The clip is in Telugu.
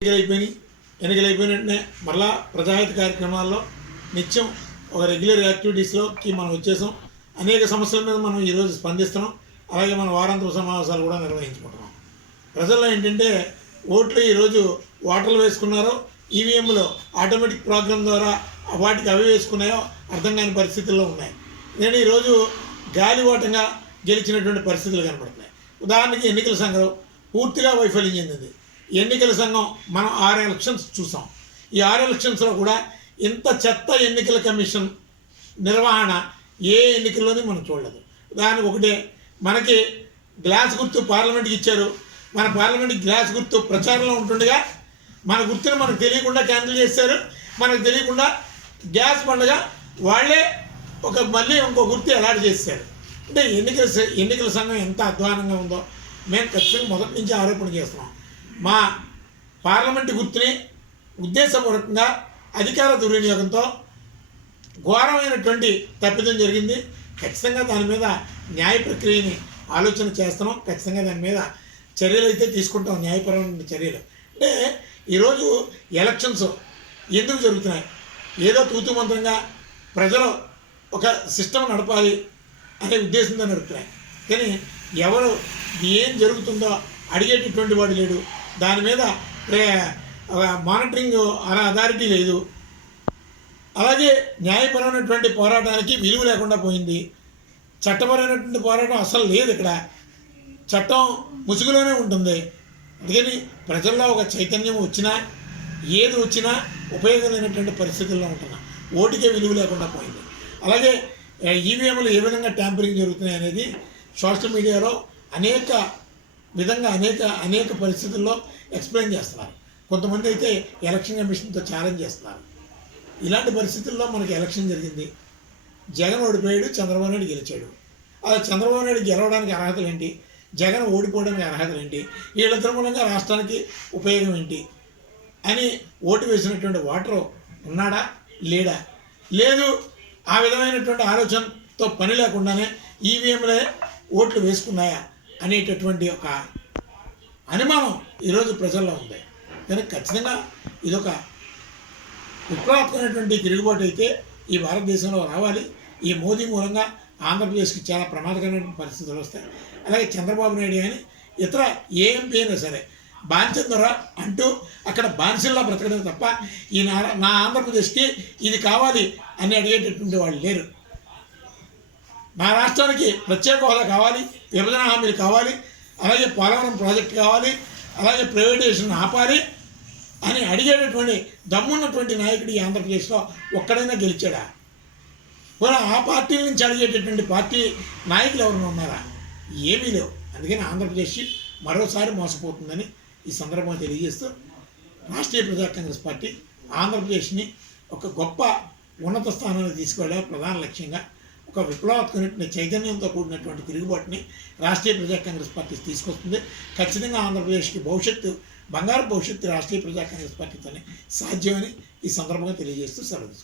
ఎన్నికలైపోయిన వెంటనే మరలా ప్రజాహిత కార్యక్రమాల్లో నిత్యం ఒక రెగ్యులర్ యాక్టివిటీస్లోకి మనం వచ్చేసాం. అనేక సమస్యల మీద మనం ఈరోజు స్పందిస్తున్నాం. అలాగే మన వారాంతర సమావేశాలు కూడా నిర్వహించుకుంటున్నాం. ప్రజల్లో ఏంటంటే ఓట్లు ఈరోజు ఓటర్లు వేసుకున్నారో ఈవీఎంలో ఆటోమేటిక్ ప్రోగ్రామ్ ద్వారా వాటికి అవి వేసుకున్నాయో అర్థం కాని పరిస్థితుల్లో ఉన్నాయి. నేను ఈరోజు గాలి ఓటంగా గెలిచినటువంటి పరిస్థితులు కనబడుతున్నాయి. ఉదాహరణకి ఎన్నికల సంఘం పూర్తిగా వైఫల్యం చెందింది. ఎన్నికల సంఘం మనం 6 ఎలక్షన్స్ చూసాం. ఈ 6 ఎలక్షన్స్లో కూడా ఇంత చెత్త ఎన్నికల కమిషన్ నిర్వహణ ఏ ఎన్నికల్లోనే మనం చూడలేదు. ఉదాహరణకు ఒకటే, మనకి గ్లాస్ గుర్తు పార్లమెంట్కి ఇచ్చారు. మన పార్లమెంట్కి గ్లాస్ గుర్తు ప్రచారంలో ఉంటుండగా మన గుర్తును మనకు తెలియకుండా క్యాన్సిల్ చేశారు. మనకు తెలియకుండా గ్యాస్ పండుగ వాళ్ళే మళ్ళీ ఇంకో గుర్తు అలాట్ చేశారు. అంటే ఎన్నికల సంఘం ఎంత అధ్వానంగా ఉందో మేము ఖచ్చితంగా మొదటి నుంచి ఆరోపణ చేస్తున్నాం. మా పార్లమెంటు గుర్తుని ఉద్దేశపూర్వకంగా అధికార దుర్వినియోగంతో ఘోరమైనటువంటి తప్పిదం జరిగింది. ఖచ్చితంగా దాని మీద న్యాయ ప్రక్రియని ఆలోచన చేస్తున్నాం. ఖచ్చితంగా దాని మీద చర్యలు అయితే తీసుకుంటాం, న్యాయపరమైన చర్యలు. అంటే ఈరోజు ఎలక్షన్స్ ఎందుకు జరుగుతున్నాయి? ఏదో తూతుమంత్రంగా ప్రజలు ఒక సిస్టమ్ నడపాలి అనే ఉద్దేశంతో నడుపుతున్నాయి. కానీ ఎవరు ఏం జరుగుతుందో అడిగేటటువంటి వాడు లేడు. దాని మీద మానిటరింగ్ అథారిటీ లేదు. అలాగే న్యాయపరమైనటువంటి పోరాటానికి విలువ లేకుండా పోయింది. చట్టపరమైనటువంటి పోరాటం అసలు లేదు. ఇక్కడ చట్టం ముసుగులోనే ఉంటుంది. అందుకని ప్రజల్లో ఒక చైతన్యం వచ్చినా ఏది వచ్చినా ఉపయోగం లేనటువంటి పరిస్థితుల్లో ఉంటున్నా. ఓటుకే విలువ లేకుండా పోయింది. అలాగే ఈవీఎంలు ఏ విధంగా ట్యాంపరింగ్ జరుగుతున్నాయి అనేది సోషల్ మీడియాలో అనేక పరిస్థితుల్లో ఎక్స్ప్లెయిన్ చేస్తున్నారు. కొంతమంది అయితే ఎలక్షన్ కమిషన్తో ఛాలెంజ్ చేస్తున్నారు. ఇలాంటి పరిస్థితుల్లో మనకి ఎలక్షన్ జరిగింది. జగన్ ఓడిపోయాడు, చంద్రబాబు నాయుడు గెలిచాడు. అలా చంద్రబాబు నాయుడు గెలవడానికి అర్హతలు ఏంటి? జగన్ ఓడిపోవడానికి అర్హతలు ఏంటి? వీళ్ళిద్దరి మూలంగా రాష్ట్రానికి ఉపయోగం ఏంటి అని ఓటు వేసినటువంటి ఓటరు ఉన్నాడా లేడా? లేదు. ఆ విధమైనటువంటి ఆలోచనతో పని లేకుండానే ఈవీఎంలే ఓట్లు వేసుకున్నాయా అనేటటువంటి ఒక అనుమానం ఈరోజు ప్రజల్లో ఉంది. కానీ ఖచ్చితంగా ఇదొక విప్లవాత్మకమైనటువంటి తిరుగుబాటు అయితే ఈ భారతదేశంలో రావాలి. ఈ మోదీ మూలంగా ఆంధ్రప్రదేశ్కి చాలా ప్రమాదకరమైన పరిస్థితులు వస్తాయి. అలాగే చంద్రబాబు నాయుడు కానీ ఇతర ఏ ఎంపీ అయినా సరే బాంచందర అంటూ అక్కడ బానిసల్లా బ్రతకడం తప్ప ఈ నా ఆంధ్రప్రదేశ్కి ఇది కావాలి అని అడిగేటటువంటి వాళ్ళు లేరు. నా రాష్ట్రానికి ప్రత్యేక హోదా కావాలి, విభజన హామీలు కావాలి, అలాగే పోలవరం ప్రాజెక్టు కావాలి, అలాగే ప్రైవేటైజేషన్ ఆపాలి అని అడిగేటటువంటి దమ్మున్నటువంటి నాయకుడు ఈ ఆంధ్రప్రదేశ్లో ఒక్కడైనా గెలిచాడా? పోనీ ఆ పార్టీల నుంచి అడిగేటటువంటి పార్టీ నాయకులు ఎవరైనా ఉన్నారా? ఏమీ లేవు. అందుకని ఆంధ్రప్రదేశ్ మరోసారి మోసపోతుందని ఈ సందర్భంగా తెలియజేస్తూ రాష్ట్రీయ ప్రజా కాంగ్రెస్ పార్టీ ఆంధ్రప్రదేశ్ని ఒక గొప్ప ఉన్నత స్థానానికి తీసుకెళ్ళే ప్రధాన లక్ష్యంగా ఒక విప్లవాత్మక చైతన్యంతో కూడినటువంటి తిరుగుబాటుని రాష్ట్రీయ ప్రజా కాంగ్రెస్ పార్టీ తీసుకొస్తుంది. ఖచ్చితంగా ఆంధ్రప్రదేశ్కి బంగారు భవిష్యత్తు రాష్ట్రీయ ప్రజా కాంగ్రెస్ పార్టీతోనే సాధ్యమని ఈ సందర్భంగా తెలియజేస్తూ సెలవు.